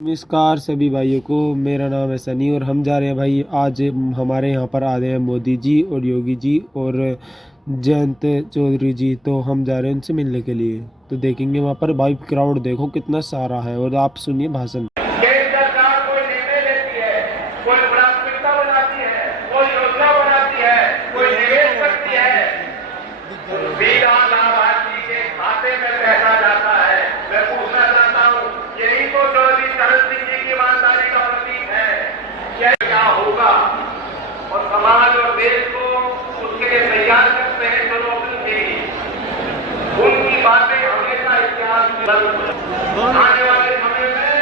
नमस्कार सभी भाइयों को। मेरा नाम है सनी और हम जा रहे हैं भाई। आज हमारे यहाँ पर आ रहे हैं मोदी जी और योगी जी और जयंत चौधरी जी। तो हम जा रहे हैं उनसे मिलने के लिए। तो देखेंगे वहाँ पर भाई क्राउड देखो कितना सारा है और आप सुनिए भाषण। केंद्र सरकार कोई निर्णय लेती है, कोई प्राथमिकता बनाती है, कोई योजना बनाती है, कोई निवेश करती है, सीधा लाभार्थी के खाते में पैसा जाता है। मैं पूछना चाहता हूँ, यही तो चौधरी चरण सिंह जी की ईमानदारी का प्रतीक है। क्या होगा और समाज और देश को उसके लिए तैयार करते हैं जो लोग उनकी बातें हमेशा इतिहास में आने वाले समय में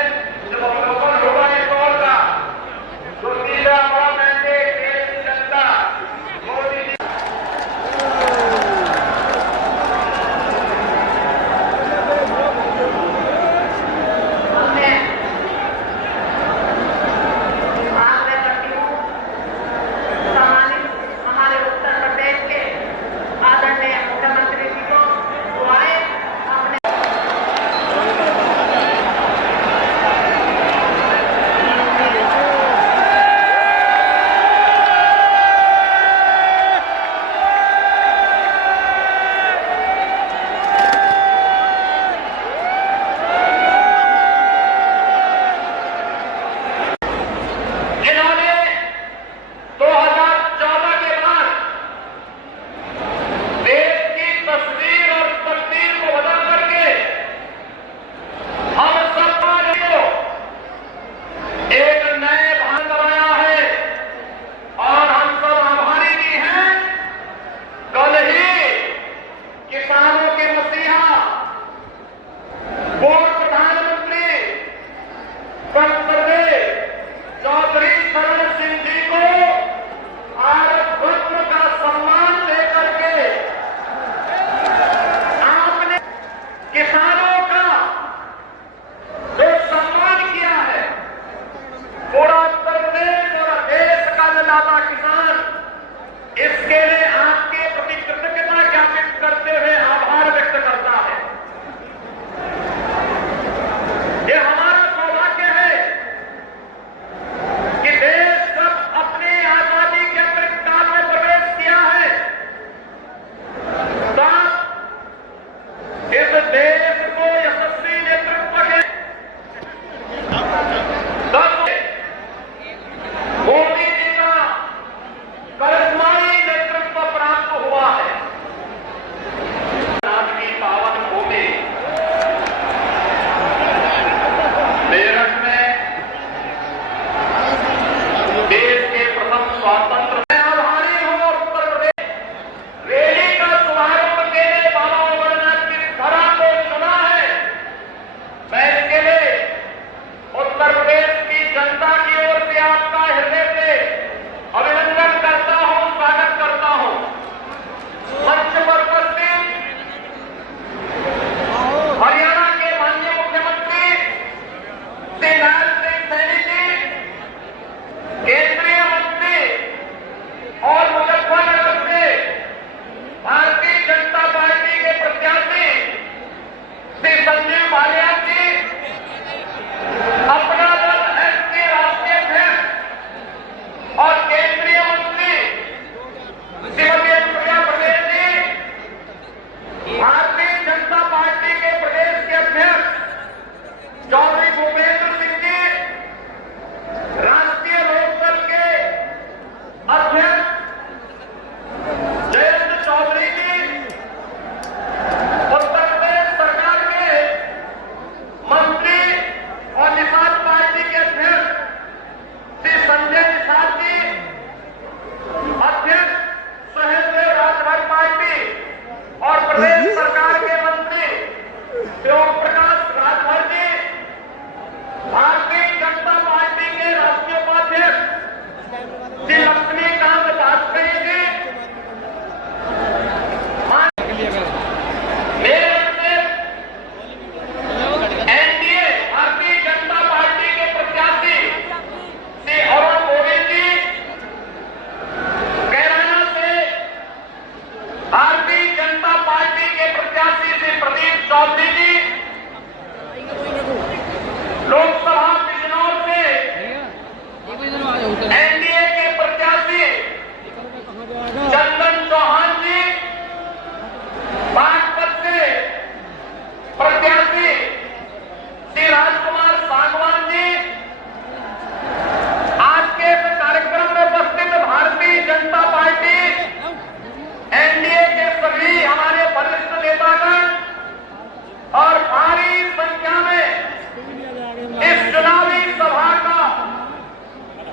इस चुनावी सभा का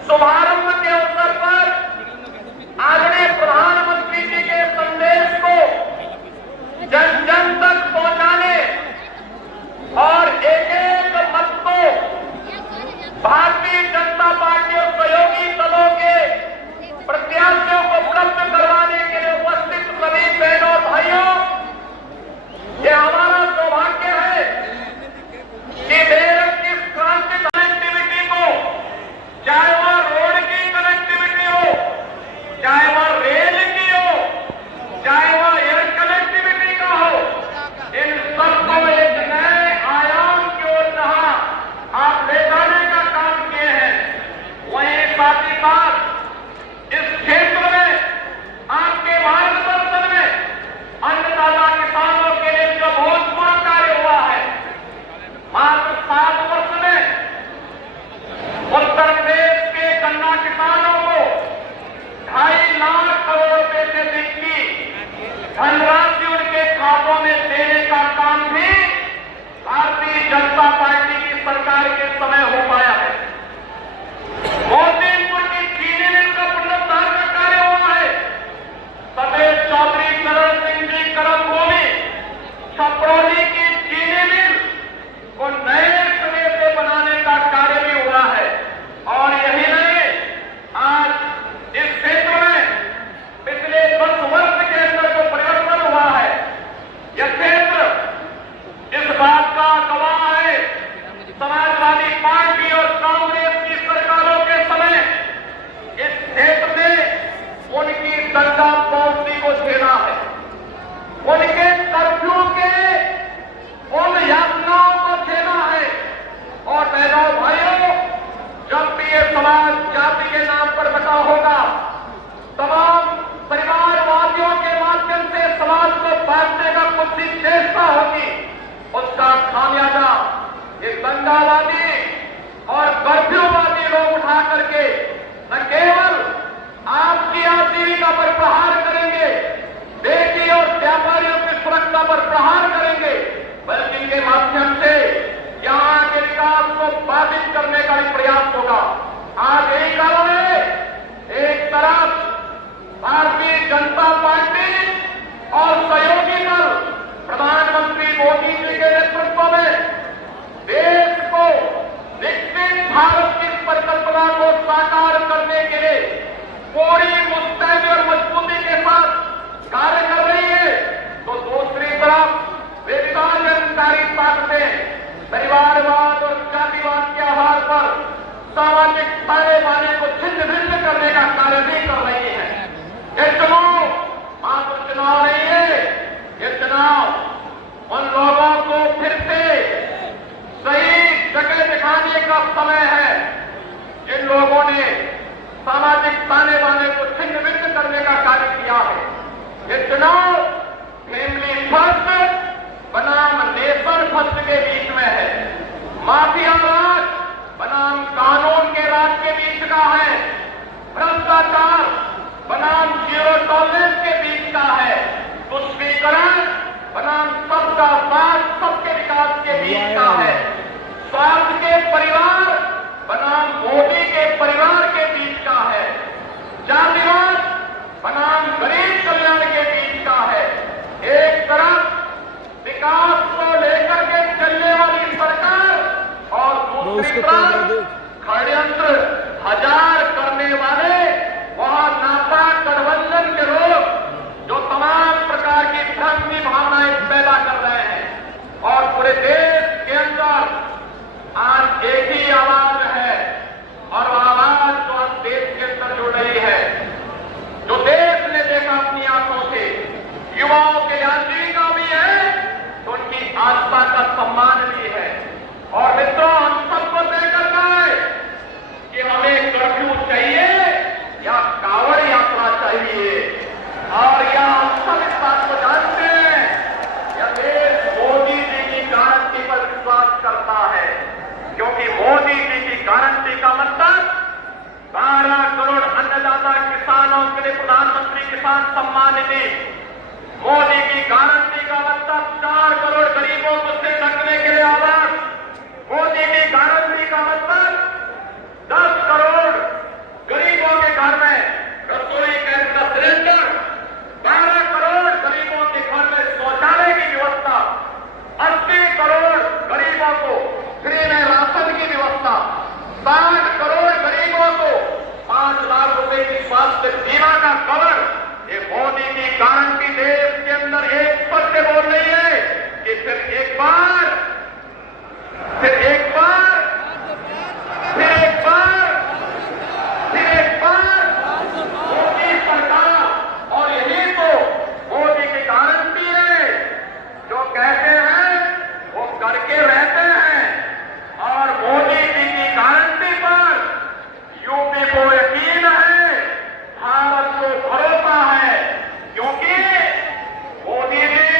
शुभारंभ के अवसर पर आदरणीय प्रधानमंत्री जी के संदेश को जन जन तक पहुंचाने और एक एक मत को भारतीय जनता पार्टी और सहयोगी दलों के प्रत्याशियों को उपलब्ध करवाने के लिए उपस्थित सभी बहनों और भाइयों, ये हमारा सौभाग्य है कि देश की क्रांति कनेक्टिविटी को, चाहे वह रोड की कनेक्टिविटी हो, चाहे वह रेल की हो, चाहे वह एयर कनेक्टिविटी का हो, इन सबको एक नए आयाम की ओर जहां आप ले जाने का काम किए हैं, वहीं साथ ही साथ इस क्षेत्र में आपके मार्गदर्शन में अन्नदाता किसानों के लिए जो भूतपूर्व कार्य हुआ है, मात्र 7 वर्ष में उत्तर प्रदेश के गन्ना किसानों को 2.5 लाख करोड़ रुपए से अधिक की धनराशि उनके खातों में देने का काम भी भारतीय जनता पार्टी की सरकार के समय हो पाया है। मोतीपुर की चीनी मिल का पुनरुद्धार का कार्य हुआ है। सफेद चौधरी चरण सिंह जी करमभूमि छपरौली की चीनी मिल को नए सिरे से बनाने का कार्य भी हुआ है। और यही नहीं, आज इस क्षेत्र में पिछले 10 वर्ष के अंदर जो परिवर्तन हुआ है, यह क्षेत्र इस बात का गवाह है। समाजवादी पार्टी और कांग्रेस की सरकारों के समय इस क्षेत्र ने उनकी दंगा पॉलिसी को झेला है, उनके कर्फ्यू के उन यातनाओं को झेला है। और बहनों भाइयों, जब भी ये समाज जाति के नाम पर बटा होगा, तमाम परिवारवादियों के माध्यम से समाज को बांटने का कुछ भी चेष्टा होगी, उसका खामियाजा ये दंगावादी और कर्फ्यूवादी लोग उठा करके न केवल आपकी आजीविका पर प्रहार करेंगे, बेटी और व्यापारियों की सुरक्षा पर प्रहार करेंगे, बल्कि इनके माध्यम से यहां के विकास को बाधित करने का भी प्रयास होगा। आज यही कारण है, एक तरफ भारतीय जनता पार्टी और सहयोगी दल प्रधानमंत्री मोदी जी के नेतृत्व में देश को विकसित भारत की परिकल्पना को साकार करने के लिए पूरी मुस्तैदी और मजबूती के साथ कार्य कर रही है, तो दूसरी तरफ विभाजनकारी ताकतें परिवारवाद और जातिवाद के आधार पर सामाजिक ताने बाने को छिन्न भिन्न करने का कार्य भी कर रही है। ये चुनाव मात्र चुनाव नहीं है, ये चुनाव उन लोगों को फिर से सही जगह दिखाने का समय है जिन लोगों ने सामाजिक ताने बाने को छिन्न भिन्न करने का कार्य किया है। ये चुनाव फैमिली फर्स्ट बनाम नेशन फर्स्ट के बीच में है, माफिया राज बनाम कानून के राज के बीच का है, भ्रष्टाचार बनाम जीरो टॉलरेंस के बीच का है, तुष्टीकरण बनाम सबका साथ सबके विकास के बीच का है, स्वार्थ के परिवार बनाम मोदी के परिवार के बीच का है, जातिवाद बनाम गरीब कल्याण के बीच का है। एक तरफ विकास को लेकर के चलने वाली सरकार और दूसरी तरफ षड्यंत्र हजार करने वाले वहां नाता गठबंधन के लोग जो तमाम प्रकार की धर्म की भावनाएं पैदा कर रहे हैं। और पूरे देश के अंदर आज एक ही आवाज है, और वह आवाज जो आज देश के अंदर जुड़ रही है, जो देश ने देखा अपनी आंखों से, युवाओं के आजीविका भी है, तो उनकी आस्था का सम्मान भी है। और मित्रों, हम सबको तय करना है कि हमें कर्फ्यू चाहिए या कांवड़ यात्रा चाहिए। और यह हम सब इस बात को जानते हैं, यह देश मोदी जी की गारंटी पर विश्वास करता है, क्योंकि मोदी जी की गारंटी का मतलब 12 करोड़ अन्नदाता किसानों के लिए प्रधानमंत्री किसान सम्मान निधि, मोदी की गारंटी का मतलब 4 करोड़ गरीबों को से ढकने के लिए आवास, मोदी की गारंटी 60 करोड़ गरीबों को 5 लाख रुपए की स्वास्थ्य बीमा का कवर, ये मोदी की गारंटी देश के अंदर एक पद से बोल रही है कि फिर एक बार मोदी सरकार, और यही तो मोदी की गारंटी है, जो कहते हैं वो करके रहते हैं। और मोदी जी की गारंटी पर यूपी को यकीन है, भारत को भरोसा है, क्योंकि मोदी जी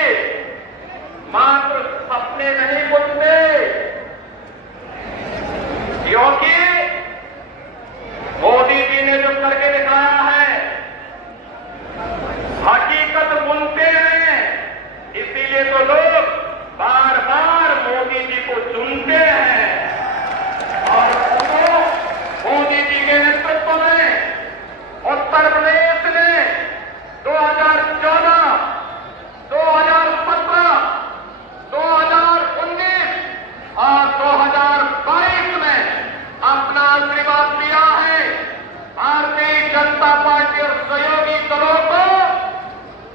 मात्र सपने नहीं बुनते, क्योंकि मोदी जी ने जो करके दिखाया है हकीकत बुनते हैं। इसीलिए तो लोग बार बार मोदी जी को चुनते हैं। और उनको मोदी जी के नेतृत्व में उत्तर प्रदेश ने 2014, 2017, 2019 और 2022 में अपना आशीर्वाद दिया है। भारतीय जनता पार्टी और सहयोगी दलों को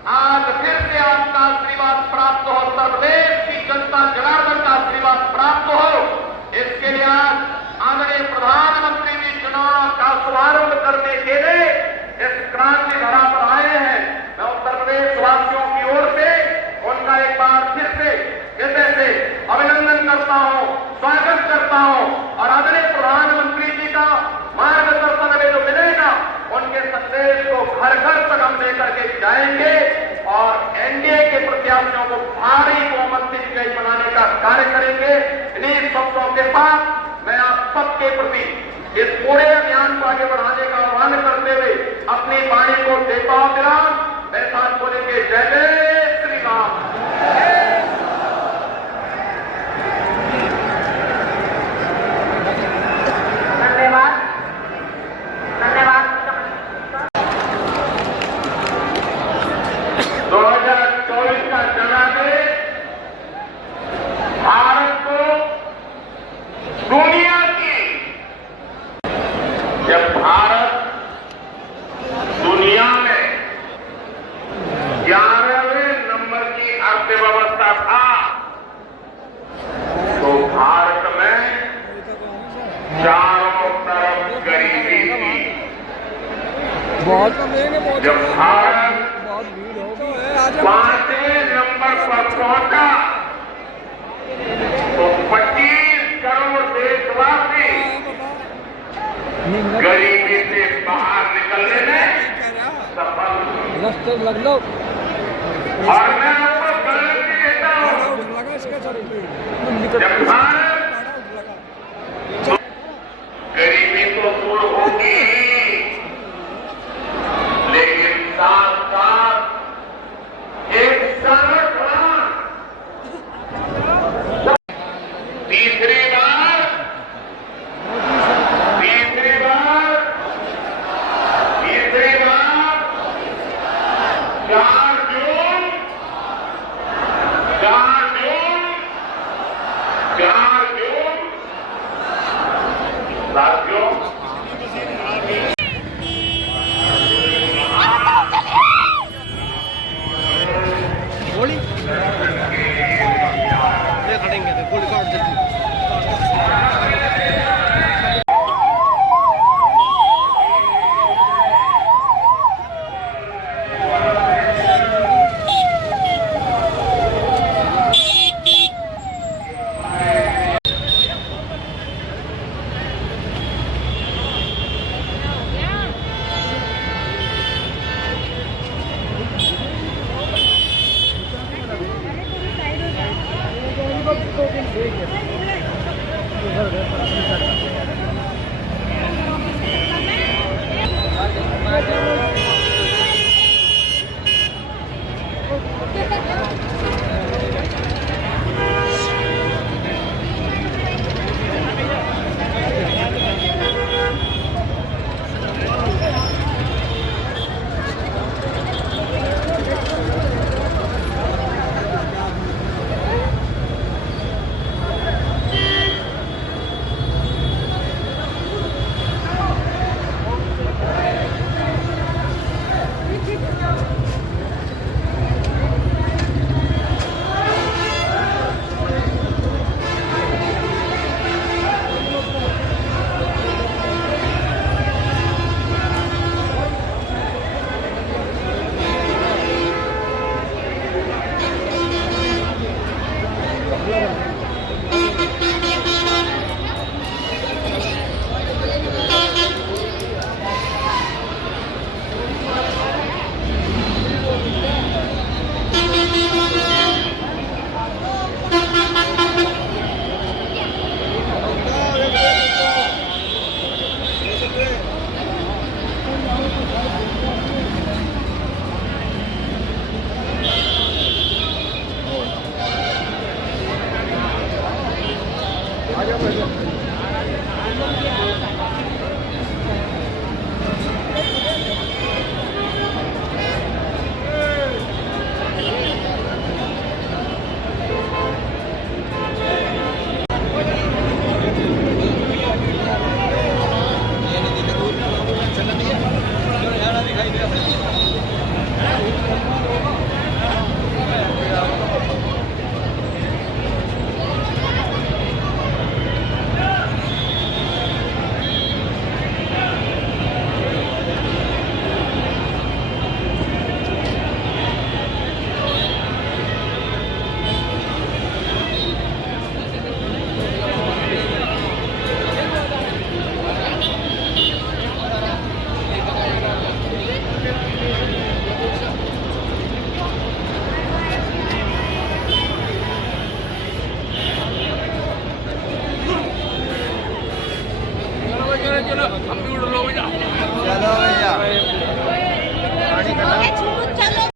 आज फिर से आपका आशीर्वाद प्राप्त हो, उत्तर प्रदेश की जनता जनार्दन का आशीर्वाद प्राप्त हो। इसके लिए आज आदरणीय प्रधानमंत्री जी चुनाव का शुभारंभ करने के लिए इस क्रांति धरा पर आए हैं। मैं उत्तर प्रदेश वासियों की ओर से उनका एक बार फिर से हृदय से अभिनंदन करता हूं, स्वागत करता हूं। और आदरणीय प्रधानमंत्री जी का मार्गदर्शन हमें जो मिलेगा, उनके संदेश को घर घर तक हम लेकर के जाएंगे और एनडीए के प्रत्याशियों को भारी बहुमत से विजयी बनाने का कार्य करेंगे। इन्हीं शब्दों के साथ मैं आप सबके प्रति इस पूरे अभियान को आगे बढ़ाने का आह्वान करते हुए अपनी वाणी को देता हूं विराम। मेरे साथ बोलेंगे जय जय श्री राम। धन्यवाद। 2024 का जनादेश भारत को दुनिया की, जब भारत दुनिया में 11वें नंबर की अर्थव्यवस्था था, तो भारत में चारों तरफ गरीबी थी। जब भारत 5वें नंबर पर पहुंचा, तो 25 करोड़ देशवासी गरीबी से बाहर निकलने में सफल हुए। और मैं आपको गारंटी देता हूं, जब भारत